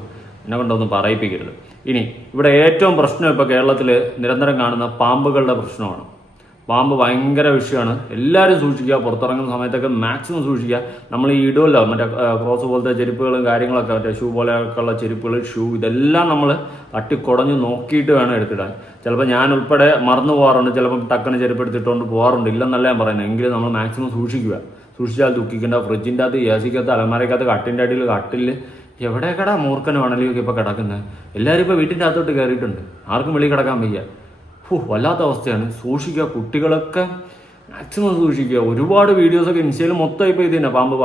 എന്നെ കൊണ്ടൊന്നും പറയിപ്പിക്കരുത്. ഇനി ഇവിടെ ഏറ്റവും പ്രശ്നം ഇപ്പോൾ കേരളത്തിൽ നിരന്തരം കാണുന്ന പാമ്പുകളുടെ പ്രശ്നമാണ്. പാമ്പ് ഭയങ്കര വിഷയമാണ്. എല്ലാവരും സൂക്ഷിക്കുക. പുറത്തിറങ്ങുന്ന സമയത്തൊക്കെ മാക്സിമം സൂക്ഷിക്കുക. നമ്മൾ ഈ ഇടുമല്ലോ മറ്റേ ക്രോസ് പോലത്തെ ചെരുപ്പുകളും കാര്യങ്ങളൊക്കെ, മറ്റേ ഷൂ പോലെയൊക്കെയുള്ള ചെരുപ്പുകൾ, ഇതെല്ലാം നമ്മൾ തട്ടിക്കുടഞ്ഞ് നോക്കിയിട്ട് വേണം എടുത്തിടാൻ. ചിലപ്പോൾ ഞാൻ ഉൾപ്പെടെ മറന്നു പോകാറുണ്ട്. ചിലപ്പോൾ ടക്കന് ചെരുപ്പ് എടുത്തിട്ടുകൊണ്ട് പോകാറുണ്ട്. ഇല്ലെന്നല്ല ഞാൻ പറയുന്നത്. എങ്കിലും നമ്മൾ മാക്സിമം സൂക്ഷിക്കുക. സൂക്ഷിച്ചാൽ ദുഃഖിക്കേണ്ട. ഫ്രിഡ്ജിൻ്റെ അകത്ത്, ഏസിക്കകത്ത്, അലമാരക്കകത്ത്, കട്ടിൻ്റെ അടിയിൽ, കട്ടിൽ എവിടെയൊക്കെടാ മൂർഖനും അണലിയൊക്കെ ഇപ്പോൾ കിടക്കുന്നത്. എല്ലാവരും ഇപ്പോൾ വീട്ടിൻ്റെ അകത്തോട്ട് കയറിയിട്ടുണ്ട്. ആർക്കും വെളിയിൽ കിടക്കാൻ വയ്യ. വല്ലാത്ത അവസ്ഥയാണ്. സൂക്ഷിക്കുക. കുട്ടികളൊക്കെ മാക്സിമം സൂക്ഷിക്കുക. ഒരുപാട് വീഡിയോസൊക്കെ ഇൻസ്റ്റയിൽ മൊത്തം ഇപ്പോൾ ഇത് തന്നെ പാമ്പ്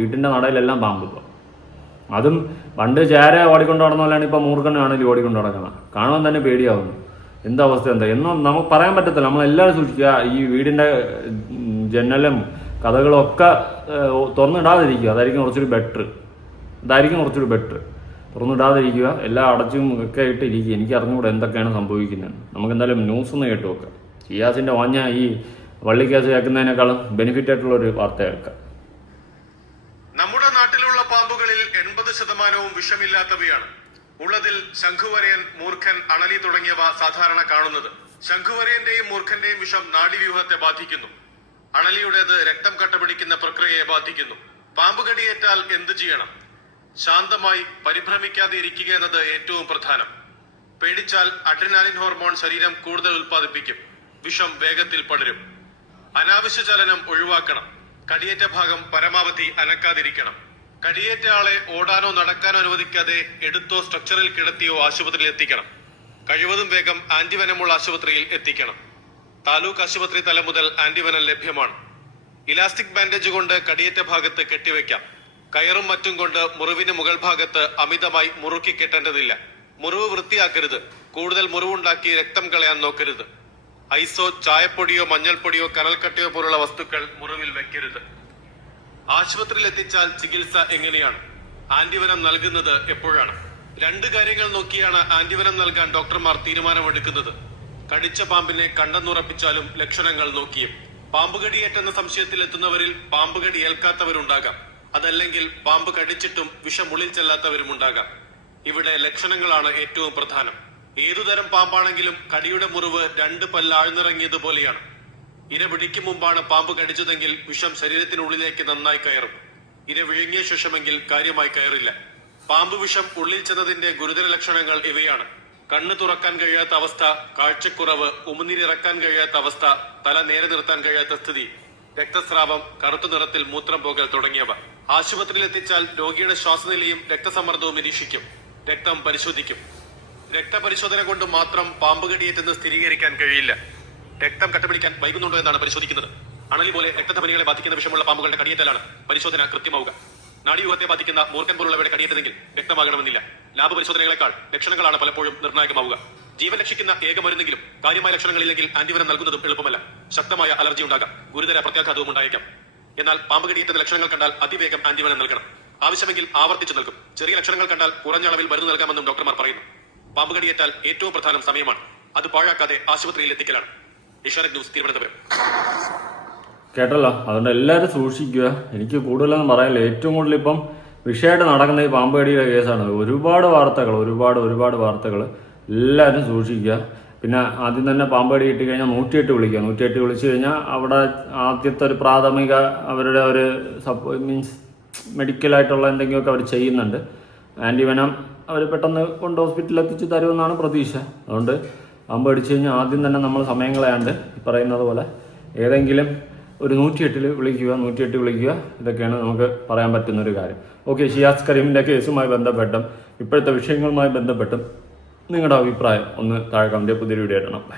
വീട്ടിൻ്റെ നടയിലെല്ലാം പാമ്പ്. ഇപ്പോൾ അതും പണ്ട് ചേര ഓടിക്കൊണ്ട് നടന്ന പോലെയാണ് ഇപ്പോൾ മൂർഖനാണെങ്കിൽ ഓടിക്കൊണ്ട് നടക്കുന്നത്. കാണുവാൻ തന്നെ പേടിയാവുന്നു. അവസ്ഥ എന്നും നമുക്ക് പറയാൻ പറ്റത്തില്ല. നമ്മളെല്ലാവരും സൂക്ഷിക്കുക. ഈ വീടിൻ്റെ ജനലും കഥകളും ഒക്കെ തുറന്നിടാതിരിക്കുക. അതായിരിക്കും കുറച്ചൊരു ബെറ്റർ. തുറന്നിടാതിരിക്കുക. എല്ലാം അടച്ചും ഒക്കെ ഇട്ടിരിക്കുക. എനിക്ക് അറിഞ്ഞുകൂടെ എന്തൊക്കെയാണ് സംഭവിക്കുന്നത്. നമുക്ക് എന്തായാലും ന്യൂസ് ഒന്ന് കേട്ട് നോക്കാം. ഷിയാസിൻ്റെ വാഞ്ഞ ഈ വള്ളിക്കേസ് കേൾക്കുന്നതിനേക്കാളും ബെനിഫിറ്റ് ആയിട്ടുള്ളൊരു വാർത്ത കേൾക്കാം. നമ്മുടെ നാട്ടിലുള്ള പാമ്പുകളിൽ 80% വിഷമില്ലാത്തവയാണ്. ഉള്ളതിൽ ശംഖുവരയൻ, മൂർഖൻ, അണലി തുടങ്ങിയവ സാധാരണ കാണുന്നത്. ശംഖുവരയന്റെയും മൂർഖന്റെയും വിഷം നാഡീവ്യൂഹത്തെ ബാധിക്കുന്നു. അണലിയുടേത് രക്തം കട്ടപിടിക്കുന്ന പ്രക്രിയയെ ബാധിക്കുന്നു. പാമ്പ് കടിയേറ്റാൽ എന്ത് ചെയ്യണം? ശാന്തമായി പരിഭ്രമിക്കാതെ ഇരിക്കുക എന്നത് ഏറ്റവും പ്രധാനം. പേടിച്ചാൽ അഡ്രിനാലിൻ ഹോർമോൺ ശരീരം കൂടുതൽ ഉൽപ്പാദിപ്പിക്കും. വിഷം വേഗത്തിൽ പടരും. അനാവശ്യ ചലനം ഒഴിവാക്കണം. കടിയേറ്റ ഭാഗം പരമാവധി അനക്കാതിരിക്കണം. കടിയേറ്റ ആളെ ഓടാനോ നടക്കാനോ അനുവദിക്കാതെ എടുത്തോ സ്ട്രക്ചറിൽ കിടത്തിയോ ആശുപത്രിയിൽ എത്തിക്കണം. കഴിവതും വേഗം ആന്റിവനമുള്ള ആശുപത്രിയിൽ എത്തിക്കണം. താലൂക്ക് ആശുപത്രി തലം മുതൽ ആന്റിവനം ലഭ്യമാണ്. ഇലാസ്റ്റിക് ബാൻഡേജ് കൊണ്ട് കടിയേറ്റ ഭാഗത്ത് കെട്ടിവെക്കാം. കയറും മറ്റും കൊണ്ട് മുറിവിന് മുകൾ ഭാഗത്ത് അമിതമായി മുറുക്കി കെട്ടേണ്ടതില്ല. മുറിവ് വൃത്തിയാക്കരുത്. കൂടുതൽ മുറിവുണ്ടാക്കി രക്തം കളയാൻ നോക്കരുത്. ഐസോ, ചായപ്പൊടിയോ മഞ്ഞൾപ്പൊടിയോ കനൽക്കട്ടയോ പോലുള്ള വസ്തുക്കൾ മുറിവിൽ വെക്കരുത്. ആശുപത്രിയിൽ എത്തിച്ചാൽ ചികിത്സ എങ്ങനെയാണ്? ആന്റിവനം നൽകുന്നത് എപ്പോഴാണ്? 2 കാര്യങ്ങൾ നോക്കിയാണ് ആന്റിവനം നൽകാൻ ഡോക്ടർമാർ തീരുമാനമെടുക്കുന്നത്. കടിച്ച പാമ്പിനെ കണ്ടെന്നുറപ്പിച്ചാലും ലക്ഷണങ്ങൾ നോക്കിയും. പാമ്പുകടിയേറ്റെന്ന സംശയത്തിലെത്തുന്നവരിൽ പാമ്പുകടി ഏൽക്കാത്തവരുണ്ടാകാം. അതല്ലെങ്കിൽ പാമ്പ് കടിച്ചിട്ടും വിഷം ഉള്ളിൽ ചെല്ലാത്തവരും ഉണ്ടാകാം. ഇവിടെ ലക്ഷണങ്ങളാണ് ഏറ്റവും പ്രധാനം. ഏതുതരം പാമ്പാണെങ്കിലും കടിയുടെ മുറിവ് 2 പല്ല് ആഴ്ന്നിറങ്ങിയതുപോലെയാണ്. ഇര പിടിക്കും മുമ്പാണ് പാമ്പ് കടിച്ചതെങ്കിൽ വിഷം ശരീരത്തിനുള്ളിലേക്ക് നന്നായി കയറും. ഇര വിഴുങ്ങിയ ശേഷമെങ്കിൽ കാര്യമായി കയറില്ല. പാമ്പ് വിഷം ഉള്ളിൽ ചെന്നതിന്റെ ഗുരുതര ലക്ഷണങ്ങൾ ഇവയാണ്: കണ്ണ് തുറക്കാൻ കഴിയാത്ത അവസ്ഥ, കാഴ്ചക്കുറവ്, ഉമിനീരിറക്കാൻ കഴിയാത്ത അവസ്ഥ, തല നേരെ നിർത്താൻ കഴിയാത്ത സ്ഥിതി, രക്തസ്രാവം, കറുത്ത നിറത്തിൽ മൂത്രം പോകൽ തുടങ്ങിയവ. ആശുപത്രിയിൽ എത്തിച്ചാൽ രോഗിയുടെ ശ്വാസനിലയും രക്തസമ്മർദ്ദവും നിരീക്ഷിക്കും. രക്തം പരിശോധിക്കും. രക്തപരിശോധന കൊണ്ട് മാത്രം പാമ്പ് കടിയേറ്റെന്ന് സ്ഥിരീകരിക്കാൻ കഴിയില്ല. രക്തം കട്ടപിടിക്കാൻ വൈകുന്നുണ്ടോ എന്നാണ് പരിശോധിക്കുന്നത്. അണലി പോലെ രക്തധമനികളെ ബാധിക്കുന്ന വിഷമുള്ള പാമ്പുകളുടെ കടിയേറ്റാലാണ് പരിശോധന കൃത്യമാവുക. നാഡീവ്യൂഹത്തെ ബാധിക്കുന്ന മൂർഖൻ പോലുള്ളവയുടെ കടിയേറ്റതെങ്കിൽ വ്യക്തമാകണമെന്നില്ല. ലാബ് പരിശോധനകളെക്കാൾ ലക്ഷണങ്ങളാണ് പലപ്പോഴും നിർണായകമാവുക. ജീവൻ രക്ഷിക്കുന്ന ഏക മരുന്നെങ്കിലും കാര്യമായ ലക്ഷണങ്ങളില്ലെങ്കിൽ ആന്റിവനം നൽകുന്നതും എളുപ്പമല്ല. ശക്തമായ അലർജി ഉണ്ടാകാം, ഗുരുതര പ്രത്യാഘാതവും ഉണ്ടായേക്കാം. എന്നാൽ പാമ്പ് കടിയേറ്റ ലക്ഷണങ്ങൾ കണ്ടാൽ അതിവേഗം ആന്റിവനം നൽകണം. ആവശ്യമെങ്കിൽ ആവർത്തിച്ചു നൽകും. ചെറിയ ലക്ഷണങ്ങൾ കണ്ടാൽ കുറഞ്ഞ അളവിൽ മരുന്ന് നൽകാമെന്നും ഡോക്ടർമാർ പറയുന്നു. പാമ്പ് കടിയേറ്റാൽ ഏറ്റവും പ്രധാനം സമയമാണ്. അത് പാഴാക്കാതെ ആശുപത്രിയിൽ എത്തിക്കലാണ്. ഏഷ്യാനെറ്റ് ന്യൂസ്, തിരുവനന്തപുരം. കേട്ടല്ലോ, അതുകൊണ്ട് എല്ലാവരും സൂക്ഷിക്കുക. എനിക്ക് കൂടുതലൊന്നും പറയാനില്ല. ഏറ്റവും കൂടുതൽ ഇപ്പം വിഷയമായിട്ട് നടക്കുന്ന ഈ പാമ്പ് കടിയുടെ കേസാണ്. ഒരുപാട് വാർത്തകൾ. എല്ലാവരും സൂക്ഷിക്കുക. പിന്നെ ആദ്യം തന്നെ പാമ്പ് കടി കിട്ടി കഴിഞ്ഞാൽ 108 വിളിക്കുക. 108 വിളിച്ചു കഴിഞ്ഞാൽ അവിടെ ആദ്യത്തെ ഒരു പ്രാഥമിക അവരുടെ ഒരു മീൻസ് മെഡിക്കലായിട്ടുള്ള എന്തെങ്കിലുമൊക്കെ അവർ ചെയ്യുന്നുണ്ട്. ആൻറ്റിവനം അവർ പെട്ടെന്ന് കൊണ്ട് ഹോസ്പിറ്റലിൽ എത്തിച്ച് തരുമെന്നാണ് പ്രതീക്ഷ. അതുകൊണ്ട് പാമ്പ് കടിച്ചു കഴിഞ്ഞാൽ ആദ്യം തന്നെ നമ്മൾ സമയം കളയാണ്ട് പറയുന്നത് പോലെ ഏതെങ്കിലും ഒരു 108 വിളിക്കുക. ഇതൊക്കെയാണ് നമുക്ക് പറയാൻ പറ്റുന്നൊരു കാര്യം. ഓക്കെ, ഷിയാസ് കരീമിൻ്റെ കേസുമായി ബന്ധപ്പെട്ടും ഇപ്പോഴത്തെ വിഷയങ്ങളുമായി ബന്ധപ്പെട്ടും നിങ്ങളുടെ അഭിപ്രായം ഒന്ന് താഴെ കമന്റ്. പുതിയൊരു വീഡിയോ ആയിട്ടാണ്. ബൈ.